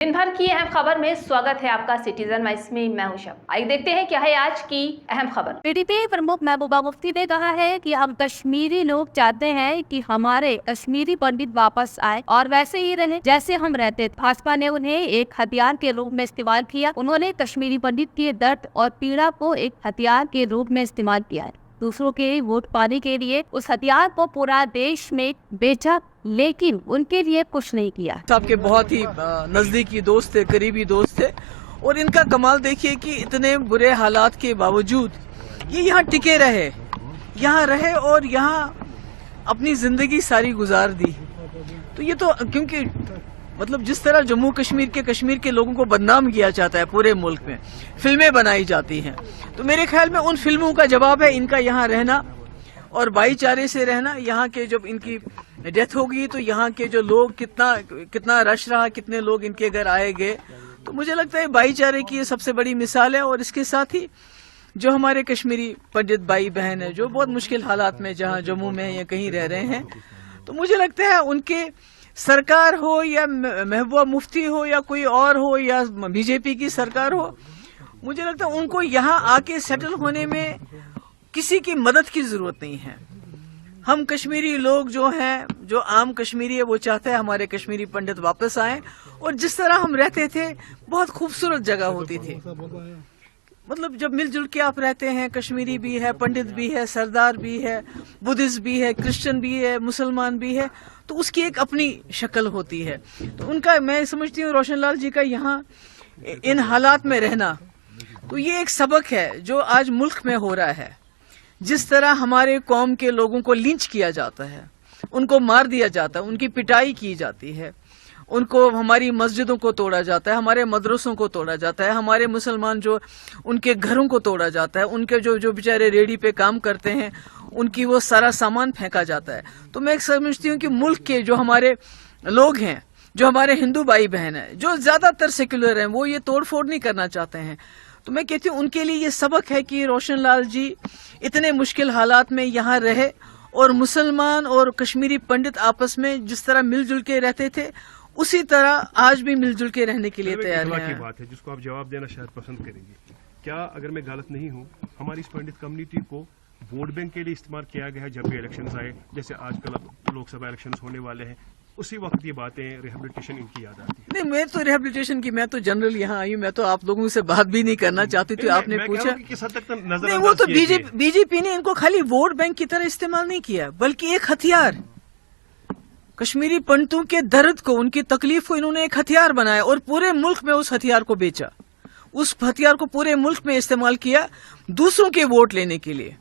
दिन भर की अहम खबर में स्वागत है आपका सिटीजन वाइस में। मैं हूं शब। आइए देखते हैं क्या है आज की अहम खबर। पीडीपी प्रमुख महबूबा मुफ्ती ने कहा है कि हम कश्मीरी लोग चाहते हैं कि हमारे कश्मीरी पंडित वापस आए और वैसे ही रहे जैसे हम रहते थे। भाजपा ने उन्हें एक हथियार के रूप में इस्तेमाल किया। उन्होंने कश्मीरी पंडित के दर्द और पीड़ा को एक हथियार के रूप में इस्तेमाल किया है। दूसरों के वोट पाने के लिए उस हथियार को पूरा देश में बेचा, लेकिन उनके लिए कुछ नहीं किया। आपके बहुत ही नजदीकी दोस्त थे, करीबी दोस्त थे, और इनका कमाल देखिए कि इतने बुरे हालात के बावजूद ये यहाँ टिके रहे, यहाँ रहे और यहाँ अपनी जिंदगी सारी गुजार दी। तो ये तो क्योंकि मतलब जिस तरह जम्मू कश्मीर के लोगों को बदनाम किया जाता है पूरे मुल्क में, फिल्में बनाई जाती हैं, तो मेरे ख्याल में उन फिल्मों का जवाब है इनका यहाँ रहना और भाईचारे से रहना। यहाँ के जब इनकी डेथ होगी तो यहाँ के जो लोग कितना रश रहा, कितने लोग इनके घर आए गए, तो मुझे लगता है भाईचारे की ये सबसे बड़ी मिसाल है। और इसके साथ ही जो हमारे कश्मीरी पंडित भाई बहन है जो बहुत मुश्किल हालात में जहाँ जम्मू में या कहीं रह रहे हैं, तो मुझे लगता है उनके सरकार हो या महबूबा मुफ्ती हो या कोई और हो या बीजेपी की सरकार हो, मुझे लगता है उनको यहाँ आके सेटल होने में किसी की मदद की जरूरत नहीं है। हम कश्मीरी लोग जो हैं, जो आम कश्मीरी है, वो चाहते हैं हमारे कश्मीरी पंडित वापस आए और जिस तरह हम रहते थे बहुत खूबसूरत जगह होती थी। मतलब जब मिलजुल के आप रहते हैं, कश्मीरी भी है, पंडित भी है, सरदार भी है, बुद्धिस्ट भी है, क्रिश्चियन भी है, मुसलमान भी है, तो उसकी एक अपनी शक्ल होती है। तो उनका मैं समझती हूँ रोशन लाल जी का यहाँ इन हालात में रहना, तो ये एक सबक है जो आज मुल्क में हो रहा है। जिस तरह हमारे कौम के लोगों को लिंच किया जाता है, उनको मार दिया जाता है, उनकी पिटाई की जाती है, उनको हमारी मस्जिदों को तोड़ा जाता है, हमारे मदरसों को तोड़ा जाता है, हमारे मुसलमान जो उनके घरों को तोड़ा जाता है, उनके जो बेचारे रेडी पे काम करते हैं उनकी वो सारा सामान फेंका जाता है। तो मैं समझती हूँ कि मुल्क के जो हमारे लोग हैं, जो हमारे हिंदू भाई बहन हैं, जो ज्यादातर सेक्युलर हैं, वो ये तोड़ फोड़ नहीं करना चाहते हैं। तो मैं कहती हूँ उनके लिए ये सबक है कि रोशन लाल जी इतने मुश्किल हालात में यहाँ रहे और मुसलमान और कश्मीरी पंडित आपस में जिस तरह मिलजुल के रहते थे उसी तरह आज भी मिलजुल के रहने के लिए तैयार हैं। की बात है जिसको आप जवाब देना शायद पसंद करेंगे। क्या अगर मैं गलत नहीं हूँ, हमारी इस पंडित कम्युनिटी को वोट बैंक के लिए इस्तेमाल किया गया है जब भी इलेक्शंस आए, जैसे आजकल लोकसभा इलेक्शंस होने वाले हैं, उसी वक्त ये बातें रिहेबिलिटेशन इनकी याद आती है? नहीं, मैं तो रिहेबिलिटेशन की, मैं तो जनरल यहाँ आई हूँ, मैं तो आप लोगों से बात भी नहीं करना चाहती थी। आपने पूछा किस हद तक तो नहीं, वो तो बीजेपी ने इनको खाली वोट बैंक की तरह इस्तेमाल नहीं किया, बल्कि एक हथियार, कश्मीरी पंडितों के दर्द को, उनकी तकलीफ को इन्होंने एक हथियार बनाया और पूरे मुल्क में उस हथियार को बेचा, उस हथियार को पूरे मुल्क में इस्तेमाल किया दूसरों के वोट लेने के लिए।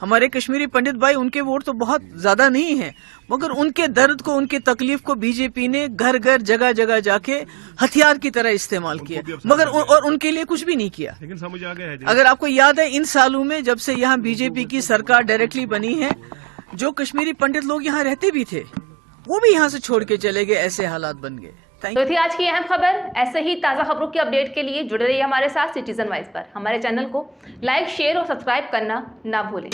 हमारे कश्मीरी पंडित भाई, उनके वोट तो बहुत ज्यादा नहीं है, मगर उनके दर्द को, उनकी तकलीफ को बीजेपी ने घर घर जगह जगह जाके हथियार की तरह इस्तेमाल किया, मगर और उनके लिए कुछ भी नहीं किया। लेकिन समझ आ गया है, अगर आपको याद है इन सालों में जब से यहाँ बीजेपी की सरकार डायरेक्टली बनी है, जो कश्मीरी पंडित लोग यहाँ रहते भी थे वो भी यहाँ से छोड़ के चले गए, ऐसे हालात बन गए। तो थी आज की अहम खबर। ऐसे ही ताज़ा खबरों की अपडेट के लिए जुड़े रहिए हमारे साथ सिटीजन वाइस पर। हमारे चैनल को लाइक, शेयर और सब्सक्राइब करना ना भूलें।